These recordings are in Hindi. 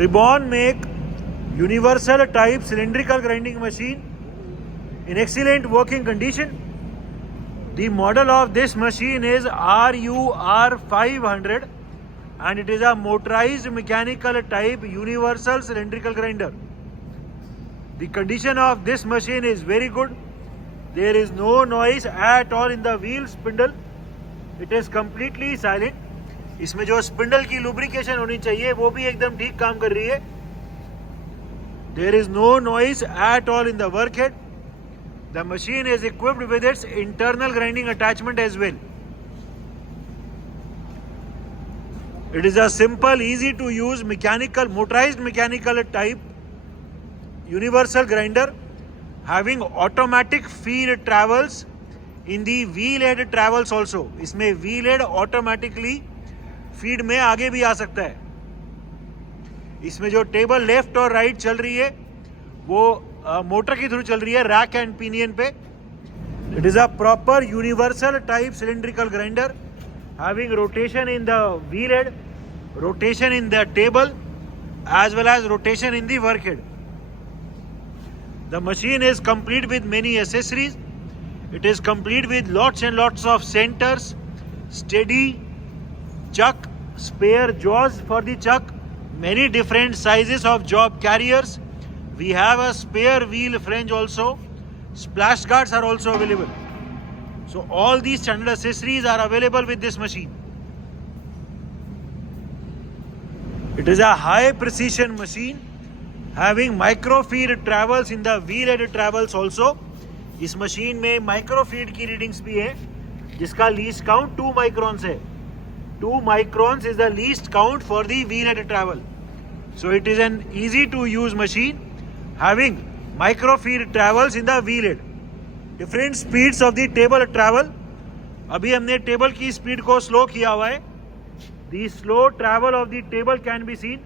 Ribbon make universal type cylindrical grinding machine in excellent working condition. The model of this machine is RUR 500 and it is a motorized mechanical type universal cylindrical grinder. The condition of this machine is very good. There is no noise at all in the wheel spindle. It is completely silent. इसमें जो स्पिंडल की लुब्रिकेशन होनी चाहिए वो भी एकदम ठीक काम कर रही है. There is no noise at all in the workhead. The machine is equipped with its internal grinding attachment as well. It is a simple, easy to use motorized mechanical type universal grinder having automatic feed travels in the wheel head travels also. इसमें wheel head automatically फीड में आगे भी आ सकता है. इसमें जो टेबल लेफ्ट और राइट चल रही है वो मोटर के थ्रू चल रही है रैक एंड पिनियन पे. It is a proper universal type cylindrical grinder having rotation in the wheel head, rotation in the table as well as rotation in the work head. The machine is complete with many accessories. It is complete with lots and lots of centers, steady chuck, spare jaws for the chuck, many different sizes of job carriers. We have a spare wheel flange also. Splash guards are also available. So all these standard accessories are available with this machine. It is a high precision machine having micro feed travels in the wheel head travels also. इस मशीन में माइक्रो फीड की रीडिंग्स भी है जिसका लीस्ट काउंट 2 माइक्रोन्स है. 2 microns is the least count for the wheel head travel. So it is an easy to use machine having micro feed travels in the wheel head. Different speeds of the table travel. अभी हमने टेबल की स्पीड को स्लो किया हुआ है. The slow travel of the table can be scene.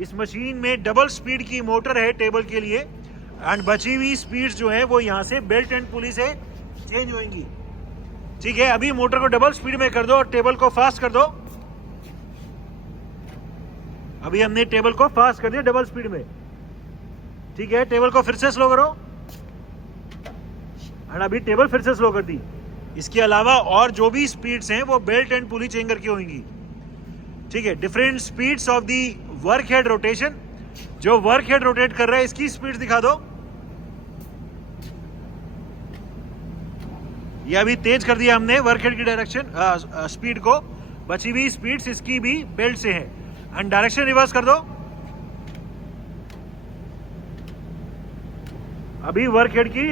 इस मशीन में डबल स्पीड की मोटर है टेबल के लिए एंड बची हुई स्पीड्स जो है वो यहाँ से बेल्ट एंड पुली से चेंज होंगी. ठीक है, अभी मोटर को डबल स्पीड में कर दो और टेबल को फास्ट कर दो. अभी हमने टेबल को फास्ट कर दिया डबल स्पीड में. ठीक है, टेबल को फिर से स्लो करो एंड अभी टेबल फिर से स्लो कर दी. इसके अलावा और जो भी स्पीड्स हैं वो बेल्ट एंड पुली चेंज करके होंगी. ठीक है, different speeds of the work head rotation. जो वर्क हेड रोटेट कर रहा है इसकी स्पीड दिखा दो. ये अभी तेज कर दिया हमने वर्क हेड की डायरेक्शन स्पीड को. बची हुई स्पीड्स इसकी भी बेल्ट से है एंड डायरेक्शन रिवर्स कर दो. अभी वर्क हेड की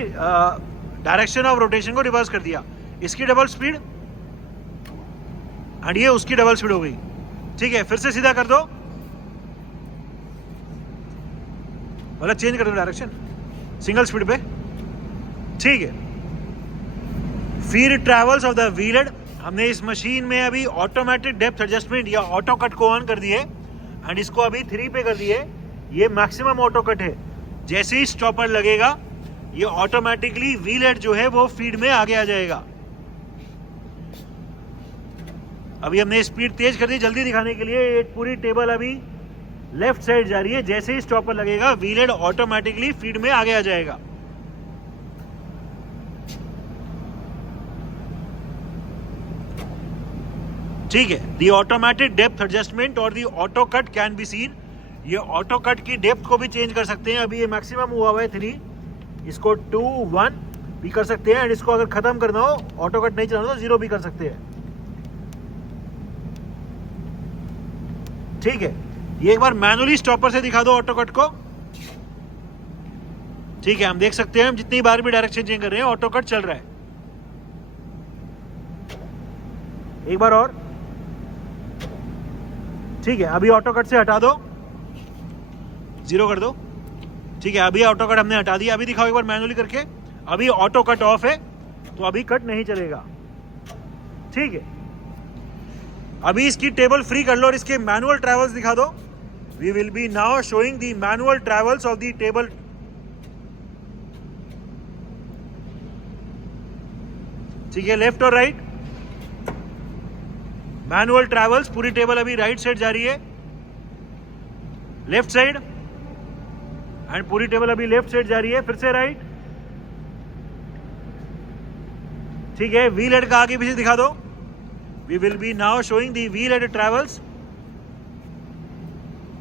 डायरेक्शन ऑफ रोटेशन को रिवर्स कर दिया. इसकी डबल स्पीड एंड ये उसकी डबल स्पीड हो गई. ठीक है, फिर से सीधा कर दो. मतलब चेंज कर दो डायरेक्शन सिंगल स्पीड पे. ठीक है, feed travels of the wheel head. हमने इस मशीन में अभी ऑटोमेटिक डेप्थ एडजस्टमेंट या ऑटो कट को ऑन कर दिए एंड इसको अभी 3 पे कर दिए. ये मैक्सिमम ऑटो कट है. जैसे ही स्टॉपर लगेगा ये ऑटोमेटिकली व्हील हेड जो है वो फीड में आगे आ जाएगा. अभी हमने स्पीड तेज कर दी जल्दी दिखाने के लिए. ये पूरी टेबल अभी लेफ्ट साइड जा रही है. जैसे ही स्टॉपर लगेगा व्हील हेड ऑटोमेटिकली फीड में आगे आ जाएगा. ठीक है, दी ऑटोमेटिक डेप्थ एडजस्टमेंट और the auto cut can be seen. ये ऑटो कट की डेप्थ को भी चेंज कर सकते हैं. अभी ये मैक्सिमम हुआ हुआ है 3. इसको 2, 1 भी कर सकते हैं एंड इसको अगर खत्म करना हो ऑटो कट नहीं चलाना तो 0 भी कर सकते हैं. ठीक है, ये एक बार मैनुअली स्टॉपर से दिखा दो ऑटो कट को. ठीक है, हम देख सकते हैं हम जितनी बार भी डायरेक्शन चेंज कर रहे हैं ऑटो कट चल रहा है. एक बार और. ठीक है, अभी ऑटो कट से हटा दो, 0 कर दो. ठीक है, अभी ऑटो कट हमने हटा दिया. अभी दिखाओ एक बार मैनुअली करके. अभी ऑटो कट ऑफ है तो अभी कट नहीं चलेगा. ठीक है, अभी इसकी टेबल फ्री कर लो और इसके मैनुअल ट्रैवल्स दिखा दो. We will be now showing the manual travels of the table. ठीक है, लेफ्ट और राइट मैनुअल ट्रैवल्स. पूरी टेबल अभी राइट साइड जा रही है. लेफ्ट साइड, एंड पूरी टेबल अभी लेफ्ट साइड जा रही है, फिर से राइट। ठीक है, व्हील हेड का आगे पीछे दिखा दो। We will be now showing the wheel head travels.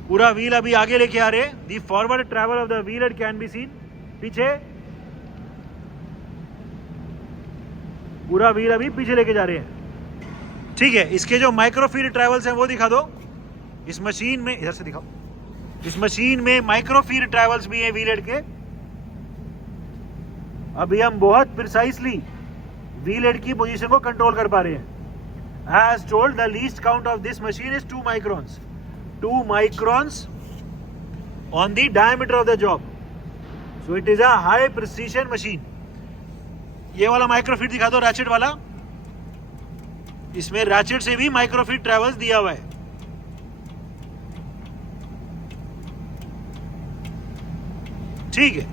पूरा व्हील अभी आगे लेके आ रहे हैं। The forward travel of the wheel head can be seen. पीछे पूरा व्हील अभी पीछे लेके जा रहे हैं। ठीक है, इसके जो माइक्रोफीड ट्रेवल्स हैं वो दिखा दो। इस मशीन में, इधर से दिखाओ, इस मशीन में माइक्रोफीड ट्रेवल्स भी हैं व्हील हेड के। अभी हम बहुत प्रिसाइसली व्हील हेड की पोजीशन को कंट्रोल कर पा रहे हैं। As told, the least count of this machine is 2 microns. 2 microns on the diameter of the job. So it is a high precision machine. ये वाला माइक्रोफीड दिखा दो, रैचेट वाला। इसमें रैचेट से भी माइक्रोफीड ट्रेवल्स दिया हुआ है। ठीक है,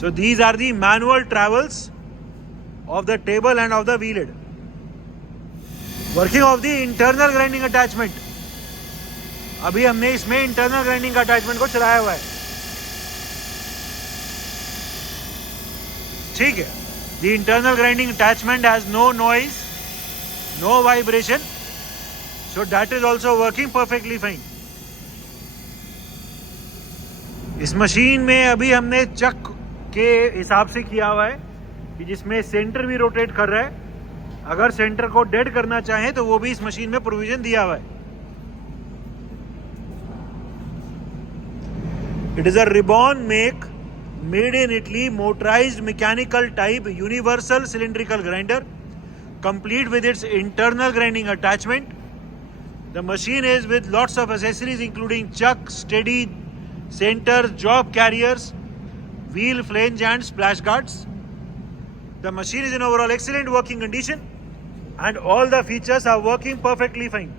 so these are the manual travels of the table and of the wheel head. Working of the internal grinding attachment. अभी हमने इसमें इंटरनल ग्राइंडिंग अटैचमेंट को चलाया हुआ है। ठीक है, the internal grinding attachment has no noise, no vibration, so that is also working perfectly fine. इस मशीन में अभी हमने चक के हिसाब से किया हुआ है कि जिसमें सेंटर भी रोटेट कर रहा है। अगर सेंटर को डेड करना चाहें तो वो भी इस मशीन में प्रोविजन दिया हुआ है। It is a Ribon make made in Italy motorised mechanical type universal cylindrical grinder complete with its internal grinding attachment. The machine is with lots of accessories including chuck, steady, centre, job carriers, wheel flange and splash guards. The machine is in overall excellent working condition and all the features are working perfectly fine.